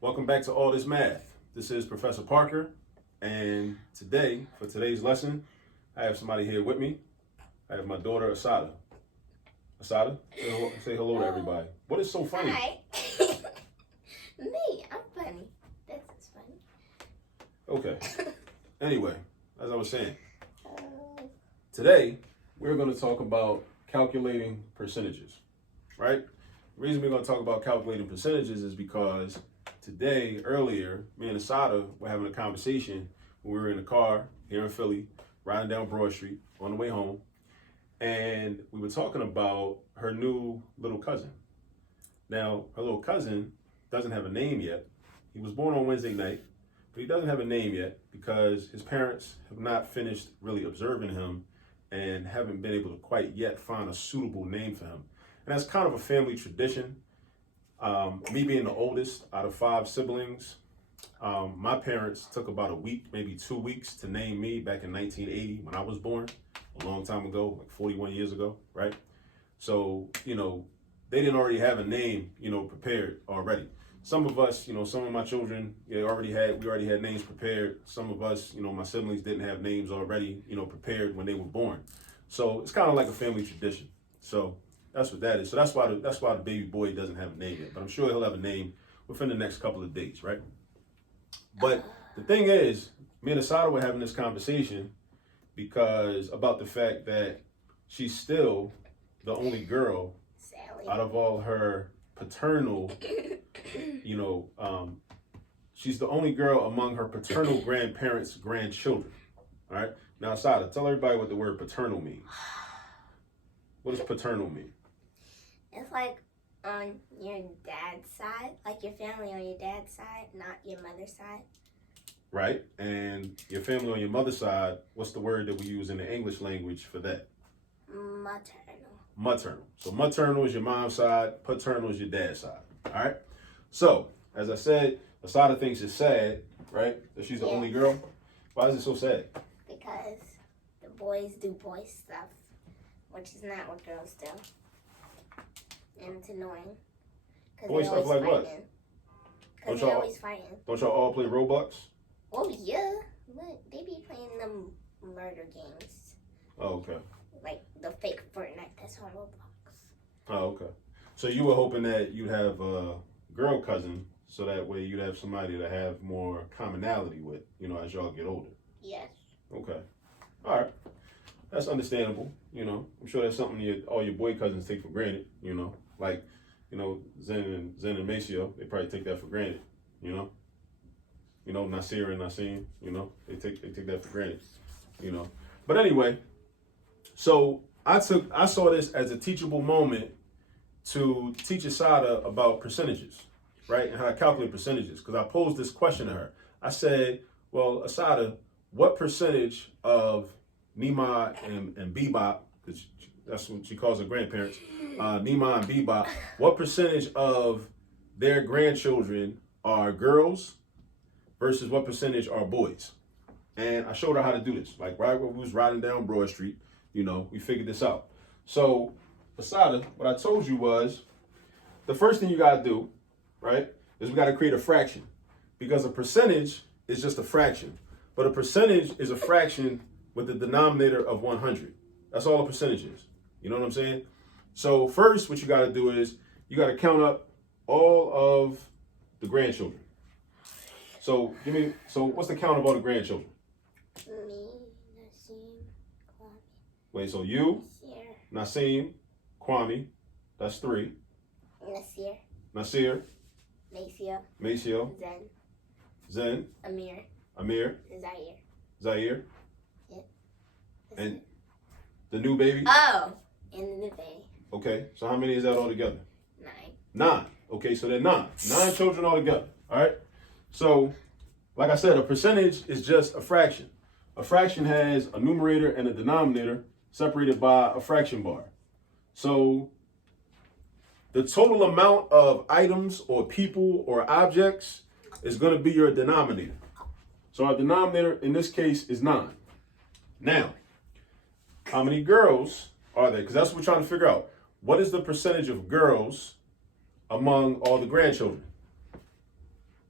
Welcome back to All This Math. This is Professor Parker, and today, for today's lesson, I have somebody here with me. I have my daughter, Assata. Assata, say hello to everybody. What is so funny? Hi. Me, I'm funny. This is funny. Okay. Anyway, as I was saying, today we're going to talk about calculating percentages, right? The reason we're going to talk about calculating percentages is because today, earlier, me and Assata were having a conversation when we were in the car here in Philly, riding down Broad Street on the way home, and we were talking about her new little cousin. Now, her little cousin doesn't have a name yet. He was born on Wednesday night, but he doesn't have a name yet because his parents have not finished really observing him and haven't been able to quite yet find a suitable name for him. And that's kind of a family tradition. Me being the oldest out of 5 siblings, my parents took about a week, maybe 2 weeks to name me back in 1980 when I was born, a long time ago, like 41 years ago, right? So, they didn't already have a name, prepared already. Some of us, some of my children, we already had names prepared. Some of us, my siblings didn't have names already, prepared when they were born. So it's kind of like a family tradition. So that's what that is. So that's why the baby boy doesn't have a name yet. But I'm sure he'll have a name within the next couple of days, right? But the thing is, me and Assata were having this conversation because about the fact that she's still the only girl out of all her paternal, she's the only girl among her paternal grandparents' grandchildren. All right. Now, Assata, tell everybody what the word paternal means. What does paternal mean? It's like on your dad's side, like your family on your dad's side, not your mother's side. Right. And your family on your mother's side, what's the word that we use in the English language for that? Maternal. So maternal is your mom's side, paternal is your dad's side. All right. So, as I said, Assata thinks it's sad, right? That she's the only girl. Why is it so sad? Because the boys do boy stuff, which is not what girls do. And it's annoying. Boy stuff like what? Because they're always fighting. Don't y'all all play Roblox? Oh, yeah. But they be playing them murder games. Oh, okay. Like the fake Fortnite that's on Roblox. Oh, okay. So you were hoping that you'd have a girl cousin so that way you'd have somebody to have more commonality with, as y'all get older. Yes. Okay. All right. That's understandable. I'm sure that's something all your boy cousins take for granted, like, Zen and Maceo, they probably take that for granted, Nasir and Nasim, they take that for granted, But anyway, so I saw this as a teachable moment to teach Assata about percentages, right? And how to calculate percentages. Because I posed this question to her. I said, well, Assata, what percentage of Nima and Bebop, because that's what she calls her grandparents, Nima and Bebop, what percentage of their grandchildren are girls versus what percentage are boys? And I showed her how to do this. Like right when we was riding down Broad Street, we figured this out. So, Assata, what I told you was, the first thing you gotta do, right, is we gotta create a fraction. Because a percentage is just a fraction. But a percentage is a fraction with a denominator of 100. That's all a percentage is. You know what I'm saying? So first, what you gotta do is, you gotta count up all of the grandchildren. So what's the count of all the grandchildren? Me, Nasim, Kwame. Wait, so you, Nasim, Kwame, that's 3. Nasir, Maceo, Zen, Amir, Zaire, Yep. and the new baby? Oh, and the new baby. Okay, so how many is that all together? 9. 9. Okay, so they're 9. 9 children all together, all right? So, like I said, a percentage is just a fraction. A fraction has a numerator and a denominator separated by a fraction bar. So the total amount of items or people or objects is going to be your denominator. So our denominator in this case is 9. Now, how many girls are there? Because that's what we're trying to figure out. What is the percentage of girls among all the grandchildren?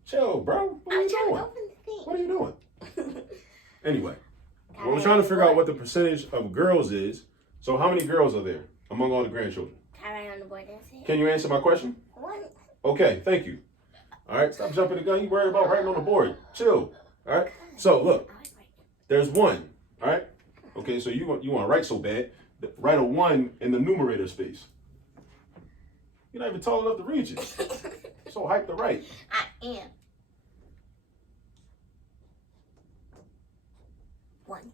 Chill, bro. What are I'm you trying to doing? open the thing. What are you doing? Anyway, we're trying to figure out what the percentage of girls is. So how many girls are there among all the grandchildren? Can I write on the board and say? Can you answer my question? One. Okay, thank you. All right, stop jumping the gun. You worried about writing on the board. Chill. All right. So look, there's one. All right. Okay, so you want to write so bad. Write a 1 in the numerator space. You're not even tall enough to reach it. So hype to write. I am. 1.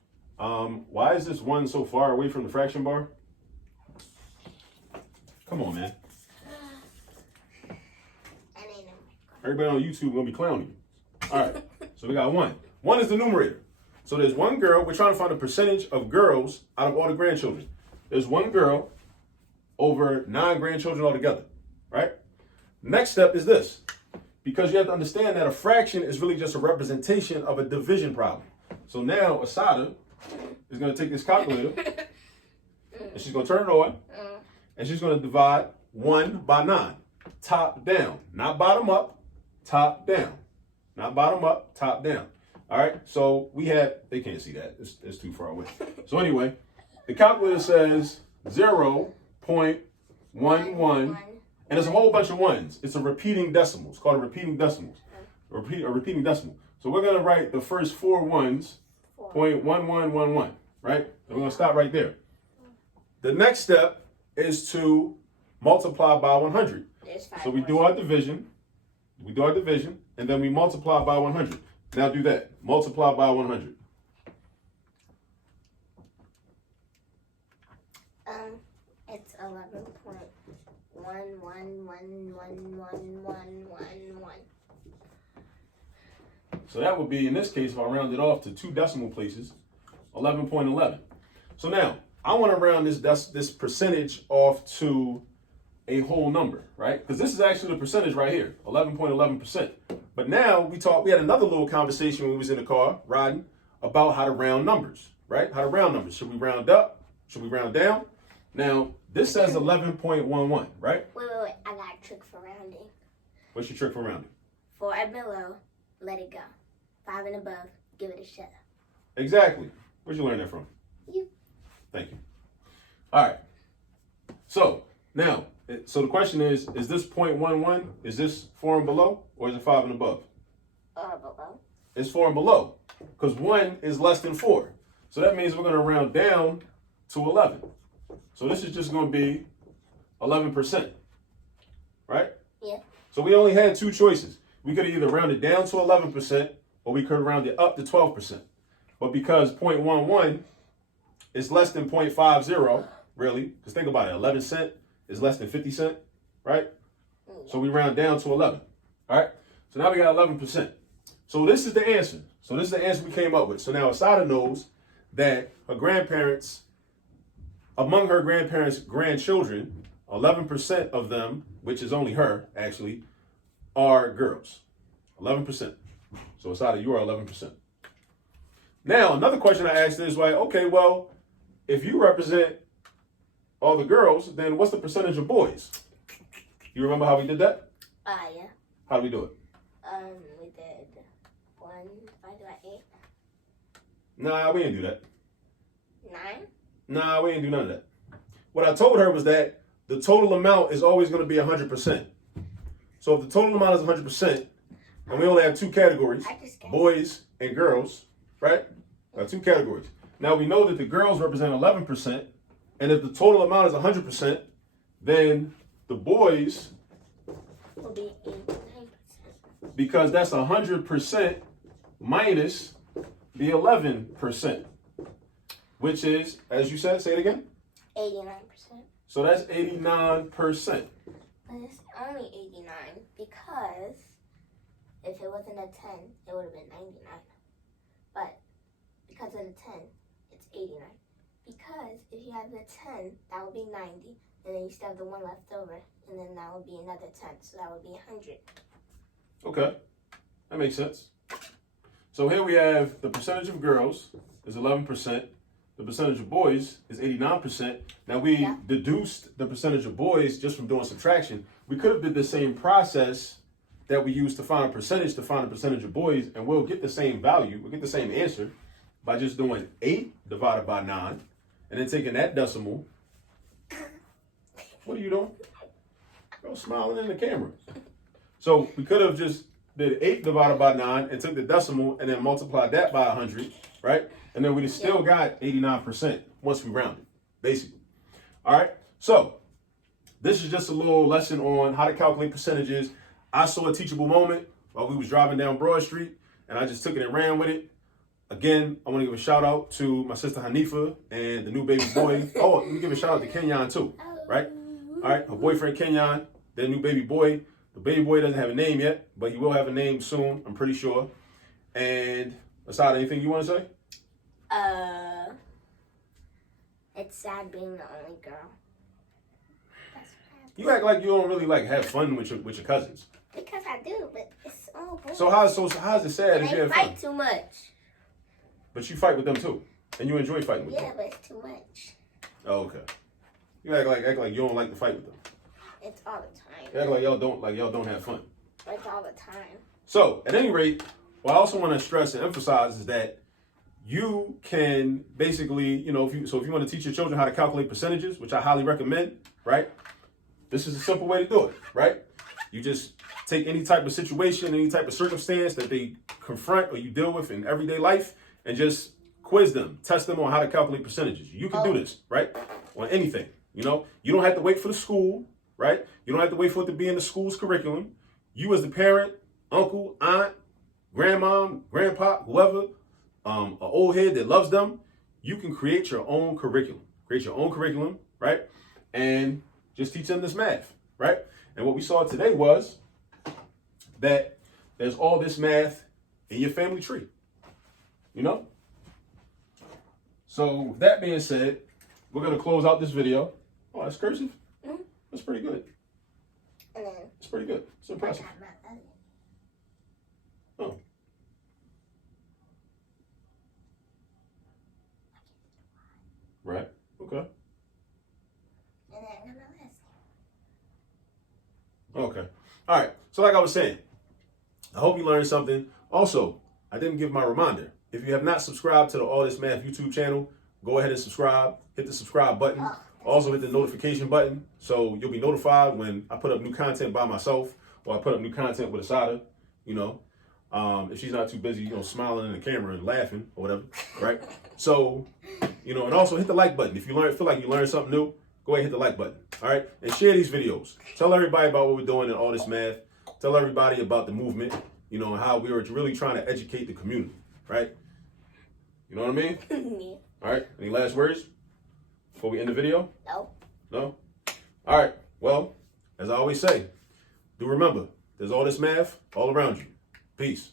Why is this 1 so far away from the fraction bar? Come on, man. Everybody on YouTube gonna be clowning you. All right, so we got 1. 1 is the numerator. So there's 1 girl. We're trying to find the percentage of girls out of all the grandchildren. There's 1 girl over 9 grandchildren altogether, right? Next step is this. Because you have to understand that a fraction is really just a representation of a division problem. So now Assata is going to take this calculator and she's going to turn it on and she's going to divide 1 by 9. Top down, not bottom up, top down. Not bottom up, top down. All right, so we have, they can't see that. It's too far away. So anyway, the calculator says 0.11, and there's a whole bunch of ones. It's a repeating decimal. It's called a repeating decimal. A repeating decimal. So we're going to write the first 4 ones, 0.1111, right? And we're going to stop right there. The next step is to multiply by 100. So we do our division. We do our division, and then we multiply by 100. Now do that. Multiply by 100. It's 11.11111111. So that would be, in this case, if I round it off to 2 decimal places, 11.11. So now, I want to round this percentage off to a whole number, right? Because this is actually the percentage right here, 11.11%. But now we had another little conversation when we was in the car riding about how to round numbers, right? How to round numbers. Should we round up? Should we round down? Now, this says 11.11, right? Wait. I got a trick for rounding. What's your trick for rounding? 4 and below, let it go. 5 and above, give it a shut. Exactly. Where'd you learn that from? You. Thank you. All right. So, now, so the question is this 0.11, is this 4 and below, or is it 5 and above? Below. It's 4 and below, because 1 is less than 4. So that means we're going to round down to 11. So this is just going to be 11%, right? Yeah. So we only had 2 choices. We could have either rounded down to 11%, or we could have rounded up to 12%. But because 0.11 is less than 0.50, really, because think about it, 11 cent is less than 50 cent, right? So we round down to 11, all right? So now we got 11%. So this is the answer. So this is the answer we came up with. So now Assata knows that her grandparents, among her grandparents' grandchildren, 11% of them, which is only her, actually, are girls. 11%. So Assata, you are 11%. Now, another question I asked is like, okay, well, if you represent all the girls, then what's the percentage of boys? You remember how we did that? Yeah. How did we do it? We did 1 divided by 8. Nah, we didn't do that. 9. Nah, we didn't do none of that. What I told her was that the total amount is always going to be 100%. So if the total amount is 100%, and we only have 2 categories, boys and girls, right? We have 2 categories. Now we know that the girls represent 11%, and if the total amount is 100%, then the boys Will be 89%. because that's 100% minus the 11%, which is, as you said, say it again. 89%. So that's 89%. But it's only 89 because if it wasn't a 10, it would have been 99. But because of the 10, it's 89. Because if you have the 10, that would be 90. And then you still have the 1 left over. And then that would be another 10. So that would be 100. Okay, that makes sense. So here we have the percentage of girls is 11%. The percentage of boys is 89%. Now we deduced the percentage of boys just from doing subtraction. We could have did the same process that we use to find a percentage of boys, and we'll get the same value, we'll get the same answer by just doing 8 divided by 9, and then taking that decimal. What are you doing? Girl smiling in the camera. So we could have just did 8 divided by 9 and took the decimal and then multiplied that by 100, right? And then we'd have still got 89% once we rounded, basically. All right, so this is just a little lesson on how to calculate percentages. I saw a teachable moment while we was driving down Broad Street, and I just took it and ran with it. Again, I want to give a shout out to my sister Hanifah and the new baby boy. Oh, let me give a shout out to Kenyon too, right? All right, her boyfriend Kenyon, their new baby boy. The baby boy doesn't have a name yet, but he will have a name soon, I'm pretty sure. And Assata, anything you want to say? It's sad being the only girl. That's what happened. You act like you don't really like have fun with your cousins. Because I do, but it's all boys. So how's it sad if you They have fight fun? too much. But you fight with them too, and you enjoy fighting with Yeah, them. but it's too much. Oh, okay. You act like you don't like to fight with them. It's all the time. You act like y'all don't have fun. It's all the time. So at any rate, what I also want to stress and emphasize is that you can basically, if you want to teach your children how to calculate percentages, which I highly recommend, right? This is a simple way to do it, right? You just take any type of situation, any type of circumstance that they confront or you deal with in everyday life, and just quiz them, test them on how to calculate percentages. You can do this, right? On anything, you don't have to wait for the school, right? You don't have to wait for it to be in the school's curriculum. You as the parent, uncle, aunt, grandmom, grandpa, whoever, an old head that loves them, you can create your own curriculum. Create your own curriculum, right? And just teach them this math, right? And what we saw today was that there's all this math in your family tree, So with that being said, we're going to close out this video. Oh, that's cursive? Mm-hmm. That's pretty good. And then It's pretty good. It's impressive. Oh. Right. Okay. And then I'm gonna listen. Okay. All right. So like I was saying, I hope you learned something. Also, I didn't give my reminder. If you have not subscribed to the All This Math YouTube channel, go ahead and subscribe. Hit the subscribe button. Also hit the notification button so you'll be notified when I put up new content by myself or I put up new content with Assata, if she's not too busy, smiling in the camera and laughing or whatever, right? So, and also hit the like button. If you feel like you learned something new, go ahead and hit the like button, all right? And share these videos. Tell everybody about what we're doing in All This Math. Tell everybody about the movement, and how we are really trying to educate the community, right? You know what I mean? Yeah. All right, any last words before we end the video? No. No? All right, well, as I always say, do remember, there's all this math all around you. Peace.